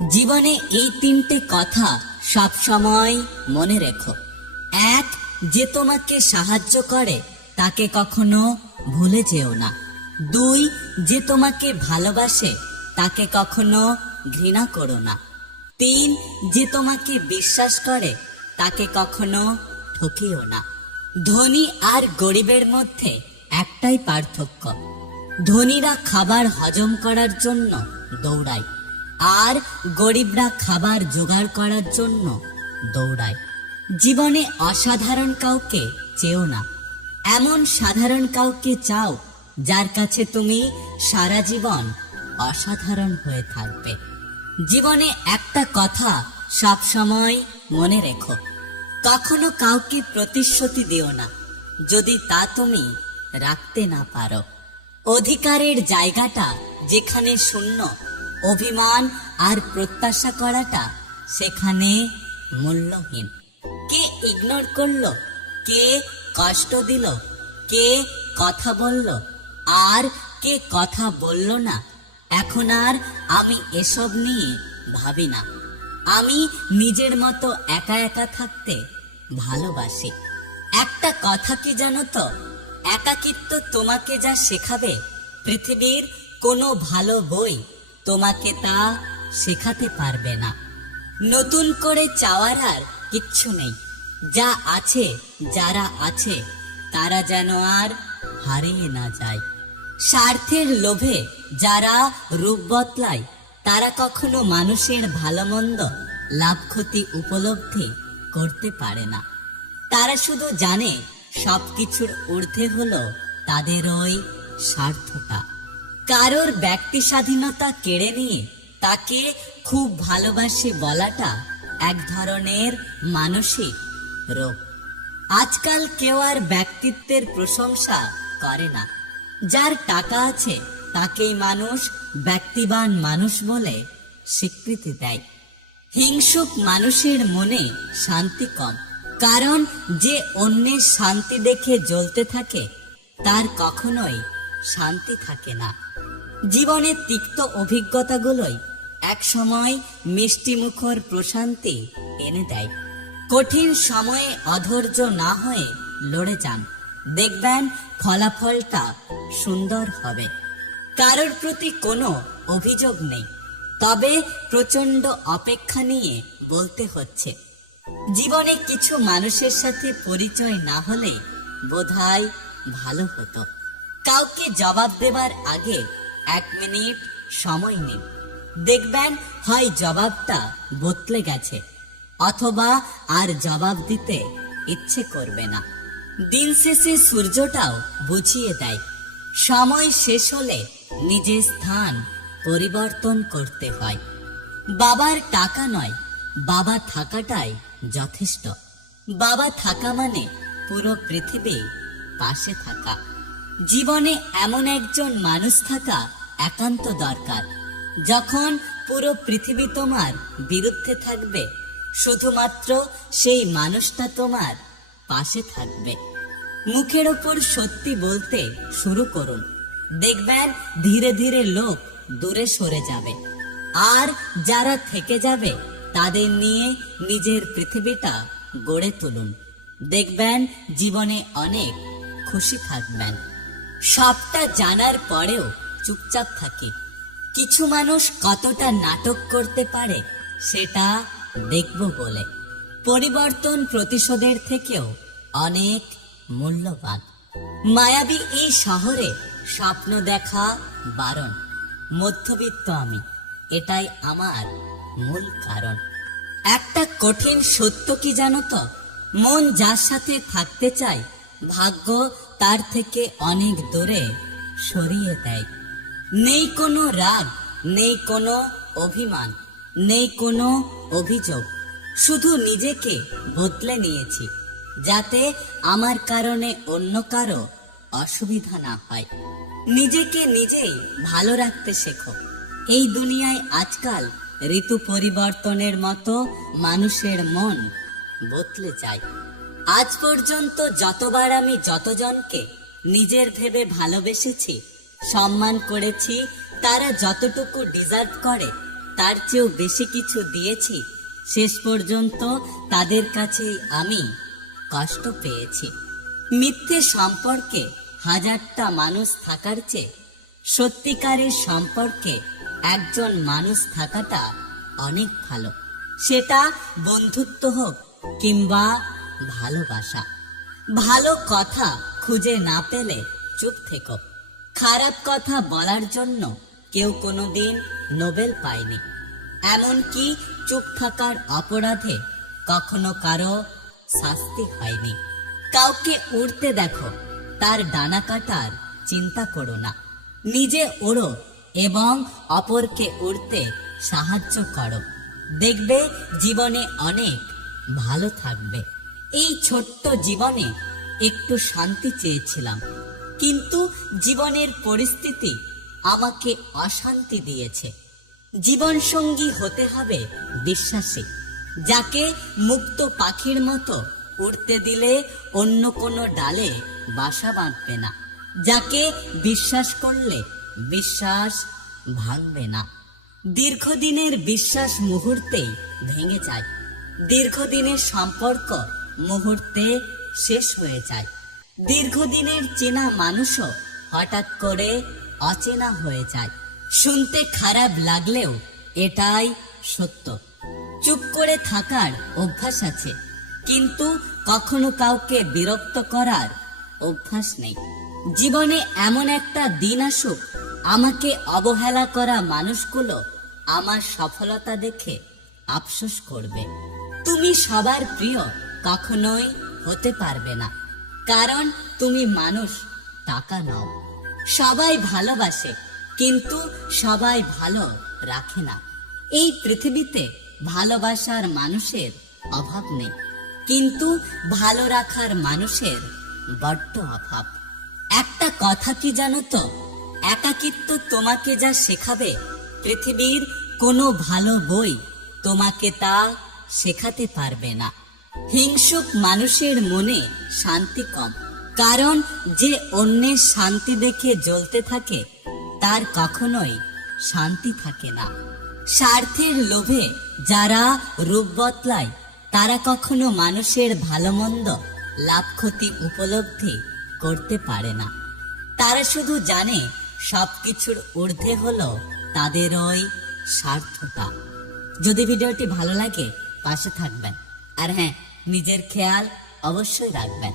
জীবনে এই তিনটে কথা সব সময় মনে রেখো। এক, যে তোমাকে সাহায্য করে তাকে কখনো ভুলে যেও না। দুই, যে তোমাকে ভালোবাসে তাকে কখনো ঘৃণা করো না। তিন, যে তোমাকে বিশ্বাস করে তাকে কখনো ঠকিও না। ধনী আর গরিবের মধ্যে একটাই পার্থক্য, ধনীরা খাবার হজম করার জন্য দৌড়ায় আর গরিবরা খাবার জোগাড় করার জন্য দৌড়ায়। জীবনে অসাধারণ কাউকে চেও না, এমন সাধারণ কাউকে চাও যার কাছে তুমি সারা জীবন অসাধারণ হয়ে থাকবে। জীবনে একটা কথা সব সময় মনে রেখো, কখনো কাউকে প্রতিশ্রুতি দিও না যদি তা তুমি রাখতে না পারো। অধিকারের জায়গাটা যেখানে শূন্য, অভিমান আর প্রত্যাশা করাটা সেখানে মূল্যহীন। কে ইগনোর করলো, কে কষ্ট দিল, কে কথা বলল আর কে কথা বলল না, এখন আর আমি এসব নিয়ে ভাবি না। আমি নিজের মতো একা একা থাকতে ভালোবাসি। একটা কথা কি জানো তো, একাকিত্ব তোমাকে যা শেখাবে পৃথিবীর কোনো ভালো বই তোমাকে তা শেখাতে পারবে না। নতুন করে চাওয়ার আর কিচ্ছু নেই, যা আছে যারা আছে তারা যেন আর হারিয়ে না যায়। স্বার্থের লোভে যারা রূপ বদলায় তারা কখনো মানুষের ভালো মন্দ লাভ ক্ষতি উপলব্ধি করতে পারে না। তারা শুধু জানে সবকিছুর ঊর্ধ্বে হলো তাদের ওই স্বার্থটা। কারোর ব্যক্তি স্বাধীনতা কেড়ে নিয়ে তাকে খুব ভালোবাসি বলাটা এক ধরনের মানসিক রোগ। আজকাল কেউ আর ব্যক্তিত্বের প্রশংসা করে না। যার টাকা আছে তাকেই মানুষ ব্যক্তিবান মানুষ বলে স্বীকৃতি দেয়। হিংসুক মানুষের মনে শান্তি কম, কারণ যে অন্যের শান্তি দেখে জ্বলতে থাকে তার কখনোই শান্তি থাকে না। জীবনের তিক্ত অভিজ্ঞতাগুলোই এক সময় মিষ্টি মুখর প্রশান্তি এনে দেয়। কঠিন সময়ে অধৈর্য না হয়ে লড়ে যান, দেখবেন ফলাফলটা সুন্দর হবে। কারোর প্রতি কোনো অভিযোগ নেই, তবে প্রচন্ড অপেক্ষা নিয়ে বলতে হচ্ছে। জীবনে কিছু মানুষের সাথে পরিচয় না হলে বোধহয় ভালো হতো। কাউকে জবাব দেবার আগে 1 মিনিট সময় নিন, দেখবেন হয় জবাবটা বদলে গেছে অথবা আর জবাব দিতে ইচ্ছে করবে না। দিন শেষে সূর্যটাও বুঝিয়ে দেয়, সময় শেষ হলে নিজের স্থান পরিবর্তন করতে হয়। বাবার টাকা নয়, বাবা থাকাটাই যথেষ্ট। বাবা থাকা মানে পুরো পৃথিবী পাশে থাকা। জীবনে এমন একজন মানুষ থাকা একান্ত দরকার, যখন পুরো পৃথিবী তোমার বিরুদ্ধে থাকবে শুধুমাত্র সেই মানুষটা তোমার পাশে থাকবে। মুখের ওপর সত্যি বলতে শুরু করুন, দেখবেন ধীরে ধীরে লোক দূরে সরে যাবে। আর যারা থেকে যাবে তাদের নিয়ে নিজের পৃথিবীটা গড়ে তুলুন, দেখবেন জীবনে অনেক খুশি থাকবেন। সবটা জানার পরেও চুপচাপ থাকে। কিছু মানুষ কতটা নাটক করতে পারে সেটা দেখব বলে। পরিবর্তন প্রতিশোধের থেকেও অনেক মূল্যবান। মায়াবী এই শহরে স্বপ্ন দেখা বারণ। মধ্যবিত্ত আমি, এটাই আমার মূল কারণ। একটা কঠিন সত্য কি জানো তো, মন যার সাথে থাকতে চায় ভাগ্য তার থেকে অনেক দূরে সরিয়ে দেয়। নেই কোনো রাগ, নেই কোনো অভিমান, নেই কোনো অভিযোগ, শুধু নিজেকে বদলে নিয়েছি যাতে আমার কারণে অন্য কারো অসুবিধা না হয়। নিজেকে নিজেই ভালো রাখতে শেখো। এই দুনিয়ায় আজকাল ঋতু পরিবর্তনের মতো মানুষের মন বদলে যায়। আজ পর্যন্ত যতবার আমি যতজনকে নিজের ভেবে ভালোবেসেছি, সম্মান করেছি, তারা যতটুকু ডিজার্ভ করে তার চেয়েও বেশি কিছু দিয়েছি, শেষ পর্যন্ত তাদের কাছেই আমি কষ্ট পেয়েছি। মিথ্যে সম্পর্কে হাজারটা মানুষ থাকার চেয়ে সত্যিকারের সম্পর্কে একজন মানুষ থাকাটা অনেক ভালো। সেটা বন্ধুত্ব হোক কিংবা ভালোবাসা। ভালো কথা খুঁজে না পেলে চুপ থেকো। খারাপ কথা বলার জন্য কেউ কোনোদিন নোবেল পায়নি। এমনকি চুপ থাকার অপরাধে কখনো কারো শাস্তি হয়নি। কাউকে উড়তে দেখো, তার ডানা কাটার চিন্তা করো না। নিজে ওড়ো এবং অপরকে উড়তে সাহায্য করো। দেখবে জীবনে অনেক ভালো থাকবে। এই ছোট্ট জীবনে একটু শান্তি চেয়েছিলাম, কিন্তু জীবনের পরিস্থিতি আমাকে অশান্তি দিয়েছে। জীবন সঙ্গী হতে হবে বিশ্বাসী, যাকে মুক্ত পাখির মতো উড়তে দিলে অন্য কোনো ডালে বাসা বাঁধবে না, যাকে বিশ্বাস করলে বিশ্বাস ভাঙবে না। দীর্ঘদিনের বিশ্বাস মুহূর্তেই ভেঙে যায়। দীর্ঘদিনের সম্পর্ক মুহূর্তে শেষ হয়ে যায়। দীর্ঘদিনের চেনা মানুষও হঠাৎ করে অচেনা হয়ে যায়। শুনতে খারাপ লাগলেও এটাই সত্য। চুপ করে থাকার অভ্যাস আছে, কিন্তু কখনো কাউকে বিরক্ত করার অভ্যাস নেই। জীবনে এমন একটা দিন আসুক, আমাকে অবহেলা করা মানুষগুলো আমার সফলতা দেখে আফসোস করবে। তুমি সবার প্রিয় কখনোই হতে পারবে না, কারণ তুমি মানুষ, টাকা নাও। সবাই ভালোবাসে, কিন্তু সবাই ভালো রাখে না। এই পৃথিবীতে ভালোবাসার মানুষের অভাব নেই, কিন্তু ভালো রাখার মানুষের বড্ড অভাব। একটা কথা কি জানো তো, একাকিত্ব তোমাকে যা শেখাবে, পৃথিবীর কোনো ভালো বই তোমাকে তা শেখাতে পারবে না। হিংসুক মানুষের মনে শান্তি কম, কারণ যে অন্যের শান্তি দেখে জ্বলতে থাকে তার কখনোই শান্তি থাকে না। স্বার্থের লোভে যারা রূপ বদলায়, তারা কখনো মানুষের ভালো মন্দ, লাভ ক্ষতি উপলব্ধি করতে পারে না। তারা শুধু জানে সবকিছুর ঊর্ধ্বে হলো তাদের ওই স্বার্থটা। যদি ভিডিওটি ভালো লাগে পাশে থাকবেন, আর হ্যাঁ, নিজের খেয়াল অবশ্যই রাখবেন।